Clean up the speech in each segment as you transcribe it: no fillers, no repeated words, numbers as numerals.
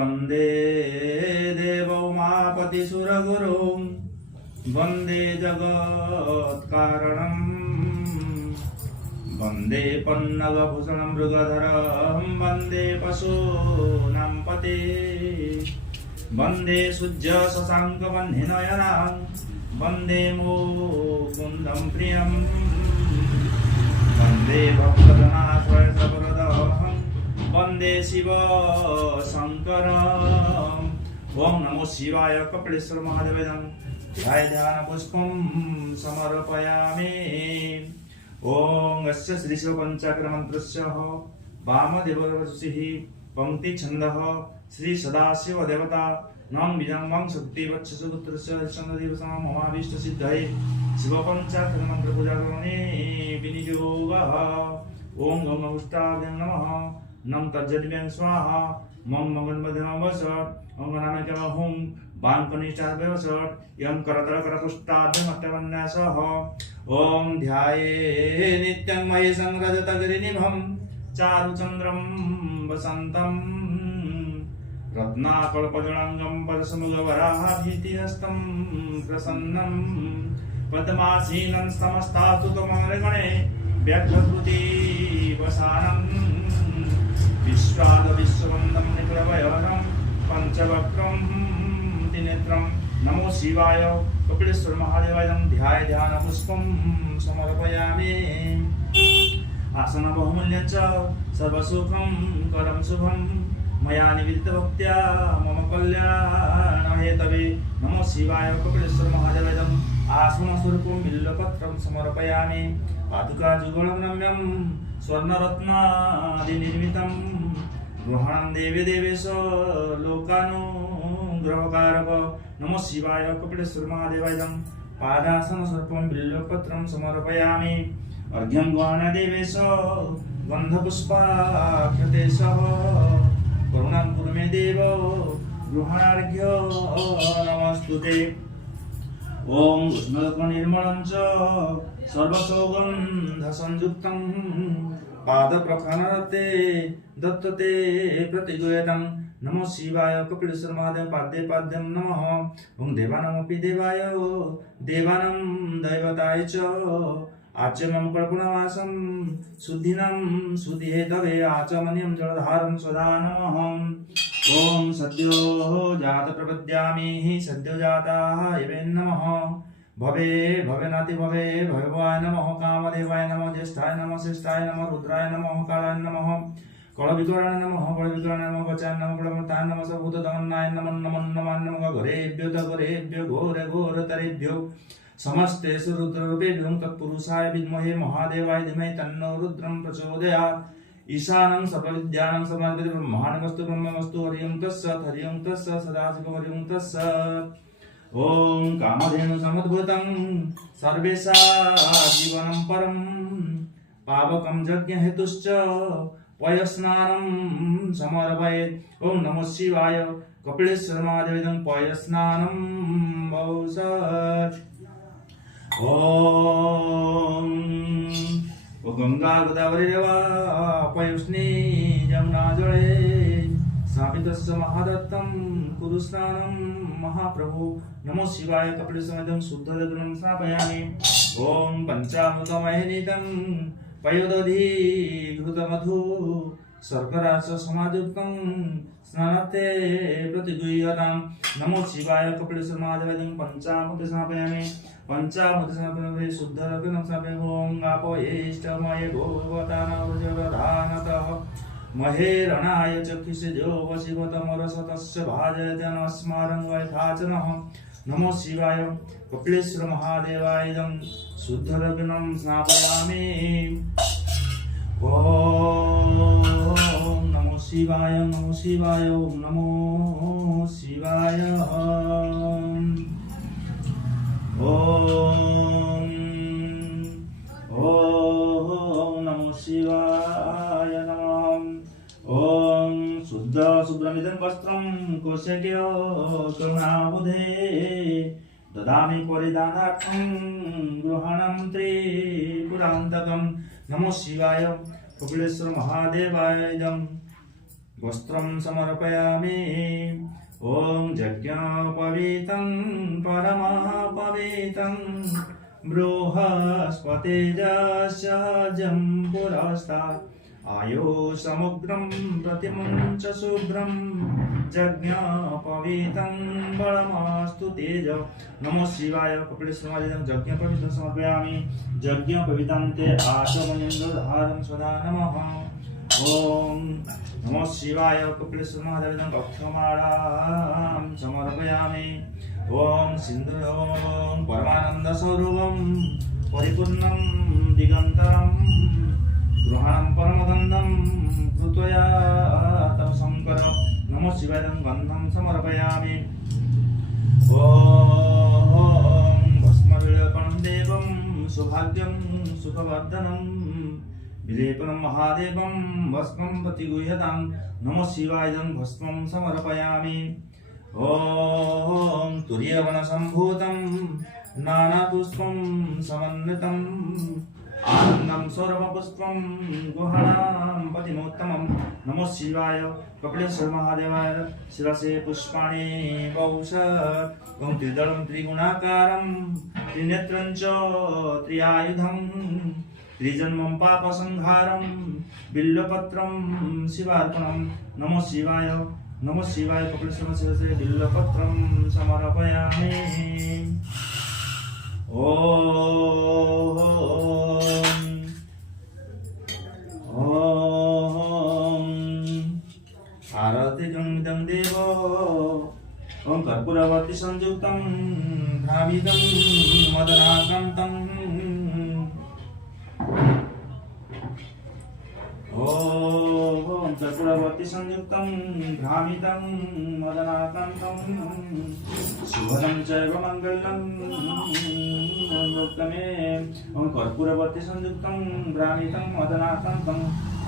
वन्दे देवोमापतिसुरगुरुं वन्दे जगत्कारणं वन्दे पन्नगभूषणं मृगधरं वन्दे पशूनां पते वन्दे सूर्यशशाङ्कवह्निनयनां वन्दे मुकुन्दं प्रियं वन्दे भक्तजनाश्रयसवरदं वन्दे शिवशङ्करम्। ओं नमो शिवाय। कपिलेश्वर महादेवं ध्यानपुष्पं समर्पयामि। ओं अस्य श्री शिवपञ्चाक्षरमन्त्रस्य वामदेवऋषिः पङ्क्तिछन्दः श्री सदाशिवदेवता नम बीजं वं शक्ति वत्सुपुत्रस्य चन्द्रदेवसमं ममाभीष्टसिद्धये शिवपञ्चाक्षरमन्त्रपूजाकरणे विनियोगः। ओं गं अष्टाभ्यां नमः नम तज्जतिभ्यां स्वाहा मम मगन्मध्यमवसत् अङ्गनामैकमहुं बाङ्कनिष्ठाभ्यवसत् यं करतलकरपुष्टाभ्यमट्टवन्यासः। ॐ ध्याये नित्यं महेशं रजतगिरिनिभं चारुचन्द्रं वसन्तं रत्नाकल्पजलाङ्गं परशुमुखवराहभीतिहस्तं प्रसन्नं पद्मासीनं समस्तास्तु तमरगणे व्याघ्रकृतिवसानं विश्वादविश्ववन्दं निकुलभयहरं पञ्चवक्त्रं त्रिनेत्रं। नमो शिवाय। कपिलेश्वर महादेवाय ध्यानपुष्पं समर्पयामि। आसनबहुमूल्यं च सर्वसुखं करं शुभं मया निवेदितभक्त्या मम कल्याणहेतवे। नमो शिवाय। कपिलेश्वर महादेवाय आसनस्वरूपं बिल्वपत्रं समर्पयामि। पादुकाजुगलनम्यं स्वर्णरत्नादिनिर्मितं गृहाणं देवी देवेश लोकानुग्रहकारक। नमो शिवाय। कपिलेश्वर महादेवाय पादासनस्वरूपं बिल्वपत्रं समर्पयामि। अर्घ्यं गहनदेवेश गन्धपुष्पाक्षतेशः करुणां कुरु मे देव गृहाणार्घ्य नमस्तुते। ओं उष्णकनिर्मलं च सर्वसौगन्धसंयुक्तं पादप्रखनरते दत्तते प्रतिगृह्यतं। नमो शिवाय। कपिलेश्वर महादेव पाद्ये पाद्यं नमः। ओं देवानामपि देवाय देवानां दैवताय च आचमं कल्पनावासं शुद्धिनं शुद्धिहेतवे आचमनीयं जलधारं सदा नमः। ओं सद्यो जात प्रपद्यामि सद्यो जाताः एवे नमः। भवे भवेनाति भवे भवाय नमः। कामदेवाय नमः। ज्येष्ठाय नमः। श्रेष्ठाय नमः। रुद्राय नमः। कालाय नमः। कलविकराय नमः। बलविकराय नमः। वचाय नमः। बलवताय नमः। सर्वभूतगमनाय नमः नमः नमः। घोरेभ्यो घोरेभ्यो घोरे घोरतरेभ्यो समस्तेषु रुद्ररूपेभ्यो तत्पुरुषाय विद्महे महादेवाय धीमहि तन्नो रुद्रं प्रचोदयात्। ईशानं सर्वविद्यानां समाधिपति ब्रह्माण्डमस्तु ब्रह्ममस्तु। हरि ओं तत्सत् हरि ओं तत्सत् सदाशिव हरि ओं तत्सत्। ओं कामधेनु समुद्भूतं सर्वेषां जीवनं परं पावकं यज्ञहेतुश्च पयस्नानं समर्पयेत्। ओं नमो शिवाय। कपिलेश्वर महादेवं पयस्नानं भवसत्। ओं गंगा गोदावरी रेवा पयोस्नि जमुना जले स्थापितस्य महादत्तं कुरु स्नानं महाप्रभु। नमो शिवाय। कपिलेश्वर महादेवं शुद्धजलं स्थापयामि। ओं पञ्चामृतमहिनीतं पयोदधि घृतमधु शर्करा च समायुक्तं स्नानार्थे प्रतिगृह्यतां। नमो शिवाय। कपिलेश्वर महादेवं पञ्चामृतं स्थापयामि। पंचामृतसमर्पणे शुद्धरत्नं स्थापयामि। ओं आपयेष्टमये गोवतानवजवधानतः महेरणाय चक्षुषेजो वशिवतमरसतस्य भाजयत्यनस्मारं वैथाचनः। नमो शिवाय। कपिलेश्वर महादेवाय शुद्धरत्नं स्थापयामि। ओं नमो शिवाय। नमो शिवाय। ओं नमो शिवाय। ओं नमो शिवाय नमः। ओं शुद्ध शुभ्रमिदं वस्त्रं कौशेक्य करुणाबुधे ददामि परिधानार्थं गृहाणं त्रिपुरान्तकं। नमो शिवाय। कपिलेश्वर महादेवाय वस्त्रं समर्पयामि। ॐ यज्ञोपवीतं परमपवित्रं बृहस्पतिर्यस्य जम्बुरस्तात् आयो समुद्रं प्रतिमुञ्च शुभ्रं यज्ञोपवीतं बलमस्तु तेज। नमो शिवाय। कपिलेश्वरमादिदं यज्ञोपवीतं समर्पयामि। यज्ञोपवीतान्ते आचमनीन्द्रधारं सदा नमः। ॐ नमो शिवाय। कपिलेश्वरमादिदं अक्षमालां समर्पयामि। ॐ सिन्धुं परमानन्दस्वरूपं परिपूर्णं दिगन्तरं गृहाणं परमगन्धं कृत्वया तं शङ्कर। नमो शिवाय। गन्धं समर्पयामि। ॐ भस्मविलेपनं देवं सौभाग्यं सुखवर्धनं विलेपनं महादेवं भस्मं प्रतिगृह्यतां। नमो शिवाय। भस्मं समर्पयामि। ॐ तुर्यवनसम्भूतं नानापुष्पं समन्वितम् आनन्दं सौरभपुष्पं गुहाणां पतिमोत्तमं। नमो शिवाय। कपिलेश्वर महादेवाय शिरसे पुष्पाणि बहुशः। ॐ त्रिदलं त्रिगुणाकारं त्रिनेत्रं च त्रिआयुधं त्रिजन्मं पापसंहारं बिल्वपत्रं शिवार्पणं। नमो शिवाय। नमो शिवाय। कपिलेश्वर शिरसे बिल्वपत्रं समर्पयामि। ॐ आरतिगं देव। ॐ कर्पूरवती संयुक्तं भ्रामितं मदनाकान्तं। ॐ कर्पूरवती संयुक्तं भ्रामितं मदनाकान्तं शुभदं चैव मङ्गलं मुक्तमे। ॐ कर्पूरवती संयुक्तं भ्रामितं मदनाकान्तं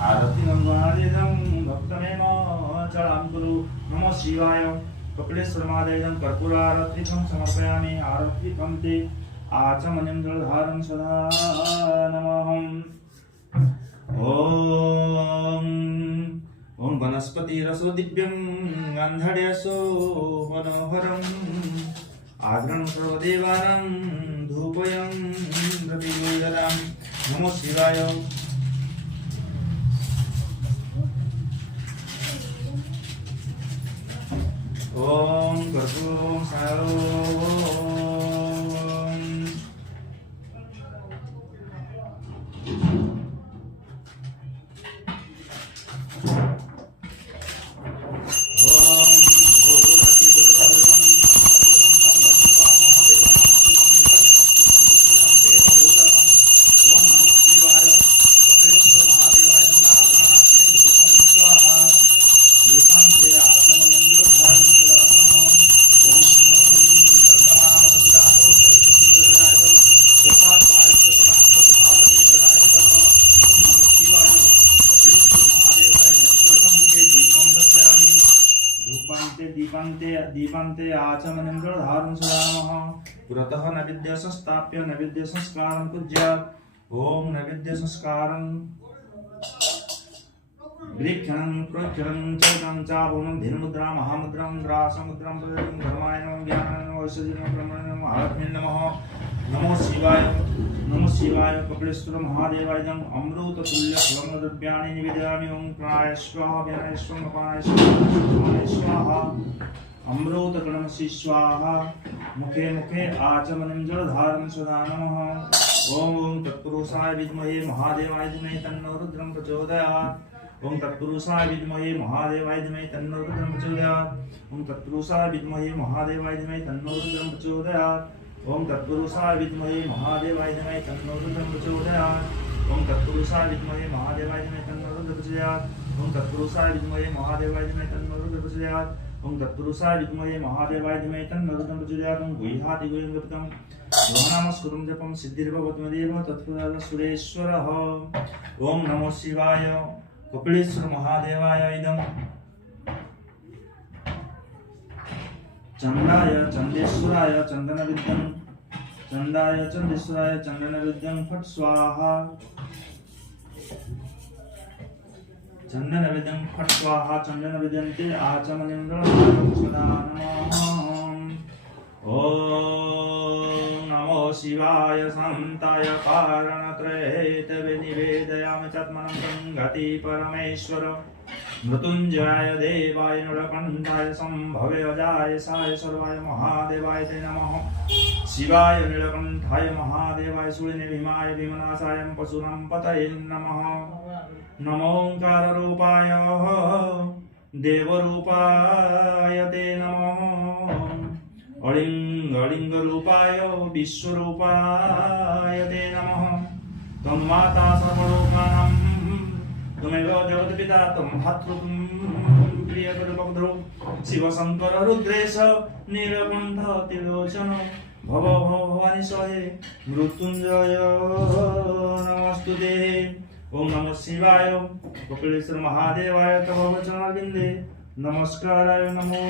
आरतिं गणादिदं भक्तमेव चलां कुरु। नमो शिवाय। कपिलेश्वर महादेवं कर्पूरारत्रिकं समर्पयामि। आरत्रिकं ते आचमनीं जलधारं सदा नमः। ॐ वनस्पतिरसो दिव्यं गन्धर्यसो मनोहरम् आद्रं सर्वदेवानां धूपयं प्रतिगृह्यतां। नमो शिवाय। ॐ कर्पूरं दीपान्ते आचमनीं जलधारं सदा नमः। पुरतः नैवेद्य संस्थाप्य नैवेद्य संस्कारं कुर्यात्। ॐ नैवेद्य संस्कारं ग्रीक्षणं प्रोक्षणं चैतं चापूर्णं धीरमुद्रा महामुद्रां ग्रासमुद्रां प्रदत्तं धर्मायणं ज्ञानायणं वैश्यजनं ब्रह्मणं महात्म्ये नमः। नमो शिवाय। नमो शिवाय। कपिलेश्वर महादेवाय अमृततुल्य फलद्रव्याणि निवेदयामि। ॐ प्राणाय स्वाहा व्यानाय स्वाहा अपानाय स्वाहा अमृतकणमसि स्वाहा। मुखे मुखे आचमनीं जलधारं सदा नमः। ॐ तत्पुरुषाय विद्महे महादेवाय धीमहि तन्नो रुद्रं प्रचोदयात्। ॐ तत्पुरुषाय विद्महे महादेवाय धीमहि तन्नो रुद्रं प्रचोदयात्। ॐ तत्पुरुषाय विद्महे महादेवाय धीमहि तन्नो रुद्रं प्रचोदयात्। ॐ तत्पुरुषाय विद्महे महादेवाय धीमहि तन्नो रुद्रं प्रचोदयात्। ॐ तत्पुरुषाय विद्महे महादेवाय धीमहि तन्नो रुद्रं प्रचोदयात्। ॐ तत्पुरुषाय विद्महे महादेवाय धीमहि तन्नो रुद्रं प्रचोदयात्। ॐ तत्पुरुषाय विद्महे महादेवाय धीमहि तन्नो रुद्रं प्रचोदयात्। ॐ गुह्यादिगुह्यं गुप्तं नामस्कुरं जपं सिद्धिर्भवतु मदेव तत्पुरुषः सुरेश्वरः। ॐ नमो शिवाय। कपिलेश्वर महादेवाय इदं चंडाय चंदेश्वराय चंदनविद्यं चंडाय चंदेश्वराय चंदनविद्यं फट् स्वाहा। चंदन विद्यं फट् स्वाहा चंदन विद्यन्ते आचमनिन्द्रं सदा नमः। ॐ नमो शिवाय शान्ताय कारणत्रयेतवे निवेदयामि चात्मनं गङ्गति परमेश्वर मृत्युञ्जयाय देवाय नीलकण्ठाय सम्भवे अजाय साय सर्वाय महादेवाय ते नमः। शिवाय नीलकण्ठाय महादेवाय शूलिने भीमाय भीमनाशाय पशूनां पतये नमः। नमोऽङ्काररूपाय देवरूपाय ते नमः। अलिङ्गरूपाय विश्वरूपाय ते नमः। तन्माता सर्वलोकानां त्वमेव जगत्पिता त्वं भ्रातृ प्रियकरपद्रो शिव शंकर रुद्रेश नीलकण्ठ त्रिलोचन भव भवानी सहे मृत्युंजय नमस्तुते। ओम नमः शिवाय कपिलेश्वर महादेवाय तव वचनारविन्दे नमस्काराय नमो